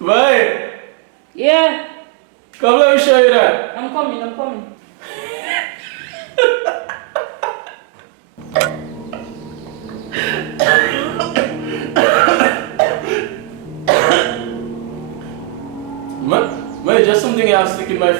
Vai! Yeah, Come let me show you that. I'm coming. Man, just something else sticking my